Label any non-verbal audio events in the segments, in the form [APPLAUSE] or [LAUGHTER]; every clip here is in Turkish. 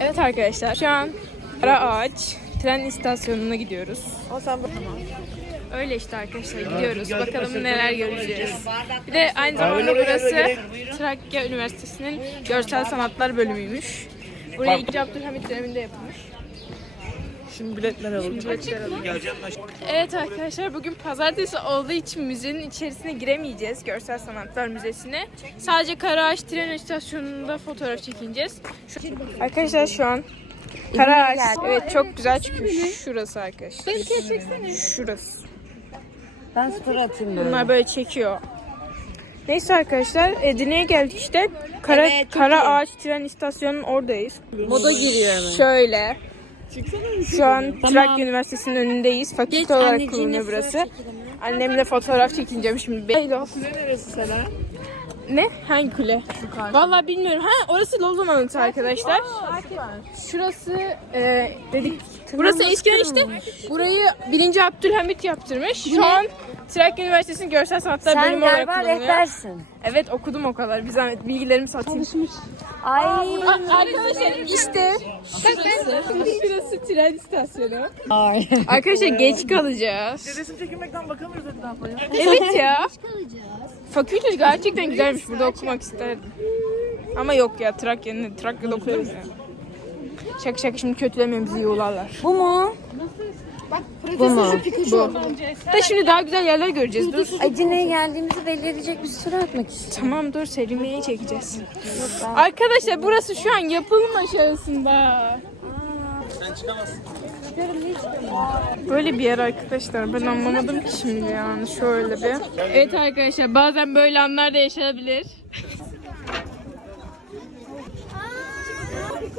Evet arkadaşlar şu an Kara Ağaç tren istasyonuna gidiyoruz. O sen Öyle işte arkadaşlar gidiyoruz. Bakalım neler göreceğiz. Bir de aynı zamanda burası Trakya Üniversitesi'nin Görsel Sanatlar bölümüymüş. Buraya ilk Abdülhamit döneminde yapılmış. Şimdi biletler alalım. Biletler alalım. Evet arkadaşlar bugün pazartesi olduğu için müzenin içerisine giremeyeceğiz. Görsel Sanatlar Müzesi'ne. Sadece Karaağaç tren istasyonunda fotoğraf çekineceğiz. Şu- Arkadaşlar şu an Karaağaç. Evet çok güzel çıkıyor. Şurası arkadaşlar. Şurası. Ben story atayım böyle. Bunlar böyle çekiyor. Neyse arkadaşlar Edirne'ye geldik işte. Kara, Evet, Kara. Ağaç tren istasyonunun oradayız. Moda giriyor hemen. Şöyle. Şu an Trakya Üniversitesi'nin önündeyiz. Fakülte olarak fotoğraf burası. Annemle fotoğraf çekineceğim şimdi. Hayırlı olsun. neresi Selen? Ne? Hangi kule? Vallahi bilmiyorum. Ha orası Lozan Anıtı arkadaşlar. Şurası e, dedik. Burası eskiden işte burayı 1. Abdülhamit yaptırmış. Şu an Trakya Üniversitesi'nin Görsel Sanatlar Sen bölümü olarak galiba kullanılıyor. rehbersin. Evet okudum o kadar. Bir zahmet bilgilerimi satayım. Ay. Arkadaşlar işte şurası, şurası tren istasyonu. Arkadaşlar geç kalacağız. Resim çekilmekten bakamıyoruz etrafa ya. Evet ya. Fakülte gerçekten güzelmiş. Burada okumak isterdim. Ama yok ya Trakya'nın Trakya'da okuyoruz ya. Şaka şaka şimdi kötülemiyorum bizi yolarlar. Bu mu? Bu mu? Bu. Da şimdi daha güzel yerler göreceğiz. Dur. Edirne'ye geldiğimizi belli edecek bir story atmak istiyorum. Tamam dur Selimiye'yi çekeceğiz. Arkadaşlar burası şu an yapılım aşamasında. Böyle bir yer arkadaşlar. Ben anlamadım ki şimdi yani şöyle bir. Evet arkadaşlar bazen böyle anlar da yaşanabilir.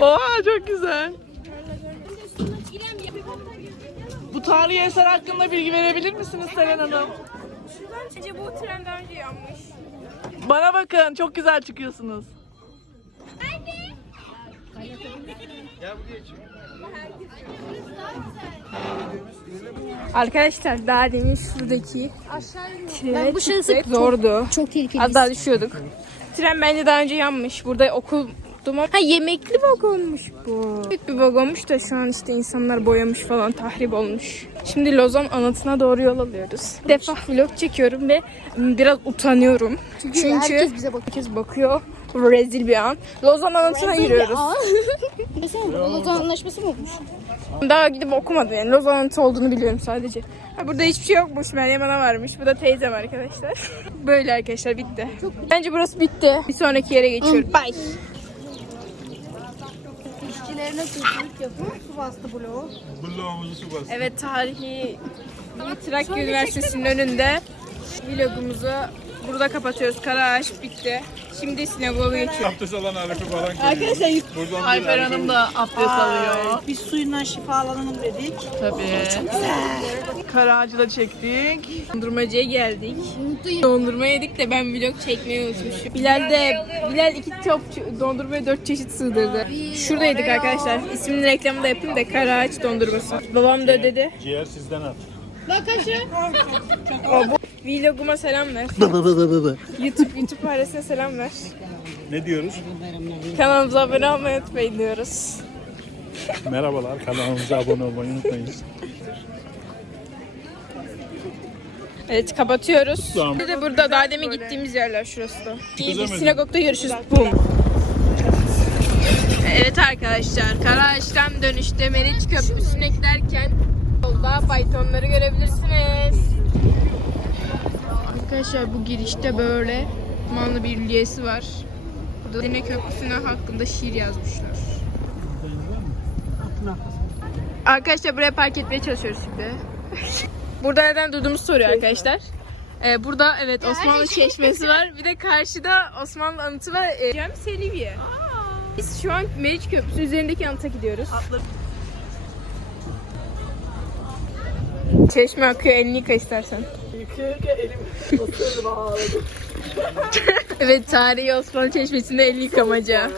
Oha çok güzel. Bu tarihi eser hakkında bilgi verebilir misiniz Selen Hanım? Bence bu tren daha önce yanmış. Bana bakın çok güzel çıkıyorsunuz. Arkadaşlar daha demin şuradaki trene bu çıktık. zordu. Çok tehlikeli. Az daha düşüyorduk. Tren bence daha önce yanmış. Burada okudum ama ha yemekli vagonmuş bu. Büyük bir vagonmuş da şu an işte insanlar boyamış falan tahrip olmuş. Şimdi Lozan anıtına doğru yol alıyoruz. Defa vlog çekiyorum ve biraz utanıyorum. Çünkü, herkes bize bakıyor. Herkes bakıyor. Rezil bir an. Lozan anıtına giriyoruz. [LAUGHS] Desene burada Lozan Anlaşması mı olmuş? Daha gidip okumadım yani. Lozan anıtı olduğunu biliyorum sadece. Ha, burada hiçbir şey yokmuş. Meryem Ana varmış. Bu da teyzem arkadaşlar. [LAUGHS] Böyle arkadaşlar bitti. Bence burası bitti. Bir sonraki yere geçiyorum. Bye. İşçilerine kötülük yapıyor. Su bastı bloğu. Bulluğumuzu su bastı. Evet tarihi Trakya Üniversitesi'nin önünde vlogumuzu burada kapatıyoruz. Karaağaç bitti. Şimdi sinagoga geçiyoruz. Abdest alan Arif'i falan koyuyoruz. Arkadaşlar Buradan Ayfer bir Hanım da abdest alıyor. Biz suyundan şifalanalım dedik. Tabii. Kara ağacı da çektik. dondurmacıya geldik. Dondurma yedik de ben vlog çekmeyi unutmuşum. Bilal de Bilal iki top dondurmaya dört çeşit sığdırdı. Şuradaydık arkadaşlar. İsmini reklamı da yapayım da Karaağaç dondurması. Babam da ödedi. Ciğer sizden at. [LAUGHS] Vloguma selam ver. YouTube YouTube ailesine selam ver. Ne diyoruz? Kanalımıza abone olmayı unutmayın diyoruz. Merhabalar. Kanalımıza abone olmayı unutmayınız. Evet kapatıyoruz. Tamam. Bir de burada daha demin gittiğimiz yerler şurası da. İyi Çözemedim. sinagogda görüşürüz. Bum. Evet arkadaşlar Karaağaç'tan dönüşte Meriç Köprüsü'ne giderken yolda faytonları görebilirsiniz. Arkadaşlar bu girişte böyle Osmanlı bir liyesi var. Burada Dine Köprüsü'ne hakkında şiir yazmışlar. Arkadaşlar buraya park etmeye çalışıyoruz şimdi. [LAUGHS] Burada neden durduğumuzu soruyor arkadaşlar. Ee, burada evet Osmanlı çeşmesi var. Bir de karşıda Osmanlı anıtı var. Ee, Cem Seliviye. Biz şu an Meriç Köprüsü üzerindeki anıta gidiyoruz. Çeşme akıyor elini yıka istersen. Yıkayırken elim. [LAUGHS] Evet tarihi Osmanlı Çeşmesi'nde el yıkamaca.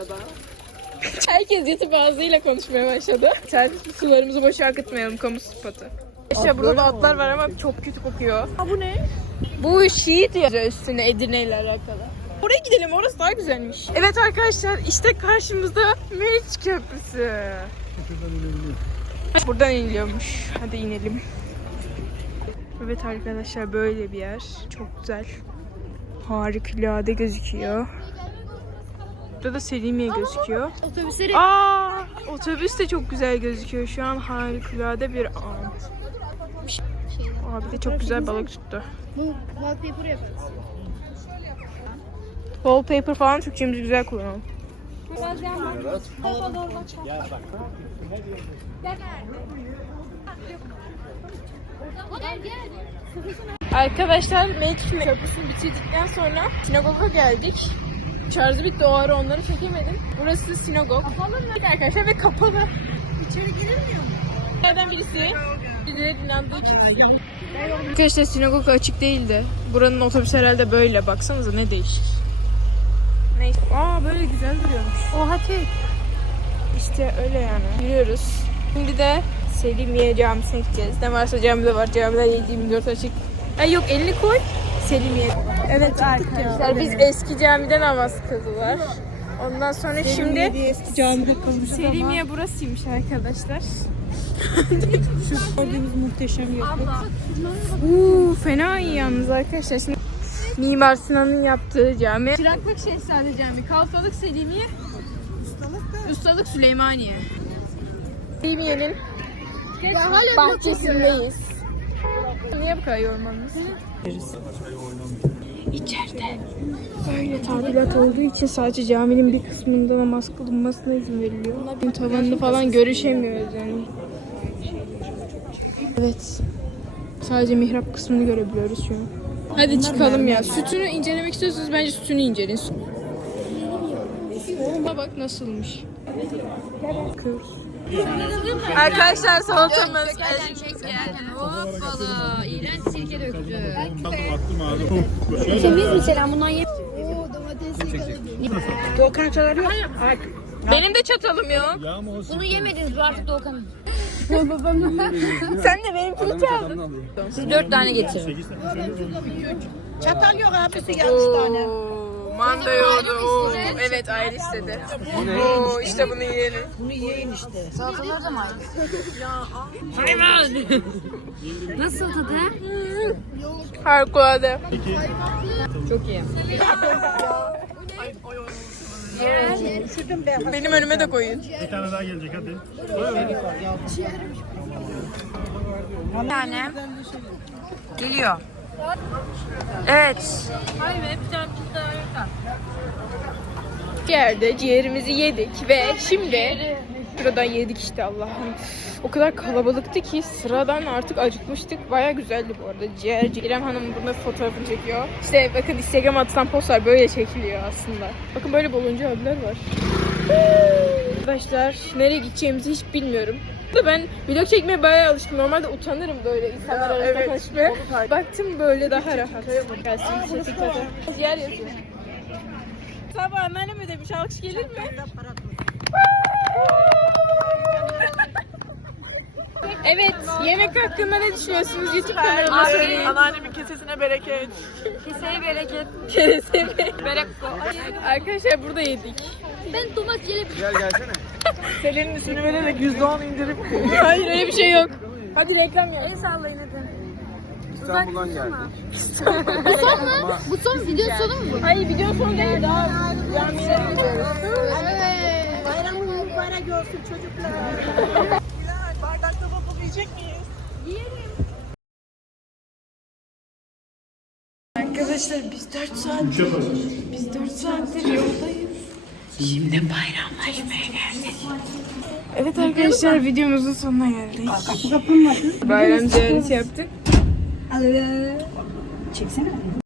Herkes yatıp ağzıyla konuşmaya başladı. Sen sularımızı boş akıtmayalım kamu spotu. İşte burada da atlar var ama çok kötü kokuyor. Ha bu ne? Bu Şiit yazıyor üstünde Edirne ile alakalı. Oraya gidelim orası daha güzelmiş. Evet arkadaşlar işte karşımızda Meriç Köprüsü. Buradan iniliyormuş. Hadi inelim. Evet arkadaşlar böyle bir yer. Çok güzel. Harikulade gözüküyor. Burada da Selimiye gözüküyor. Otobüsleri Aa, otobüs de çok güzel gözüküyor. Şu an harikulade bir an. Aa, bir de çok güzel balık tuttu. bu wallpaper yaparız. Wallpaper falan Türkçemizi güzel kullanalım. Arkadaşlar Mekşin Köprüsü'nü bitirdikten sonra sinagoga geldik. Şarjı bitti o ara onları çekemedim. Burası sinagog. Kapalı mı? Arkadaşlar ve kapalı. İçeri girilmiyor mu? Nereden birisi bize dinlendiği için. Arkadaşlar sinagog açık değildi. Buranın otobüsü herhalde böyle. Baksanıza ne değişik. Neyse. Aa böyle güzel duruyormuş. Oha ki. İşte öyle yani. Yürüyoruz. Şimdi de Selimiye Camisi'ne gideceğiz. Ne varsa camide var. Camiler 7-24 açık. Ay yok elini koy. Selimiye. Evet arkadaşlar biz eski camiden namaz kıldılar. Ondan sonra şimdi Eski camide kalmış Selimiye burasıymış arkadaşlar. gördüğümüz muhteşem yapı. Uuu fena iyi yalnız arkadaşlar. Şimdi Mimar Sinan'ın yaptığı cami. Çıraklık Şehzade Cami. Kalfalık Selimiye. Ustalık Ustalık Süleymaniye. Selimiye'nin bahçesindeyiz. Niye bu kadar yormanız? İçeride böyle tadilat olduğu için sadece caminin bir kısmında namaz kılınmasına izin veriliyor. Tavanını falan görüşemiyoruz yani. Evet. Sadece mihrap kısmını görebiliyoruz şu an. Hadi çıkalım ya. Sütünü incelemek istiyorsanız bence sütünü inceleyin. Bak nasılmış. Bakıyoruz. Arkadaşlar salatamız. Hoppala. İğrenç sirke döktü. Attım abi. Temiz mesela bundan ye. Doğukan yok. Benim de çatalım yok. Bunu yemediniz bu artık Doğukan'ın. Sen de benimkini çaldın. Siz dört tane getirin. 8 tane. Çatal yok abisi gelmiş tane. Manda yoğurdu. Oo, evet ayrı istedi. Oo, işte bunu yiyelim. Bunu yiyin işte. Salatalar da mı aynı? Hayvan. [LAUGHS] Nasıl tadı? Harikulade. Çok iyi. Benim önüme de koyun. Bir tane daha gelecek hadi. Bir tane. Geliyor. Evet. Bir yerde ciğerimizi yedik ve şimdi sıradan yedik işte Allah'ım. O kadar kalabalıktı ki sıradan artık acıkmıştık. Baya güzeldi bu arada ciğer. İrem Hanım burada fotoğrafını çekiyor. İşte bakın Instagram atılan postlar böyle çekiliyor aslında. Bakın böyle bolunca abiler var. Arkadaşlar nereye gideceğimizi hiç bilmiyorum. Ben vlog çekmeye bayağı alıştım. Normalde utanırım böyle insanlar arasında evet. konuşmaya. Baktım böyle daha rahat. Gelsin sertifikata. Ciğer yazıyor. Sabah anneannem mi demiş alkış gelir mi? [LAUGHS] Evet, yemek hakkında ne düşünüyorsunuz? YouTube kanalıma söyleyin. Anneannemin kesesine bereket. Keseye bereket. Keresini. Arkadaşlar burada yedik. Ben domat gelip Selen'in ismini vererek %10 indirim. Hayır öyle bir şey yok. Hadi reklam yap. el sallayın hadi. İstanbul'dan geldik. Bu son video sonu mu bu? Hayır video sonu değil daha camiye gidiyoruz. Bayramın mübarek olsun çocuklar. Bardakta baba yiyecek miyiz? Arkadaşlar biz 4 saat biz 4 saattir yoldayız. Şimdi bayramlaşmaya geldik. Evet arkadaşlar videomuzun sonuna geldik. Bayram ziyareti yaptık. Çeksene.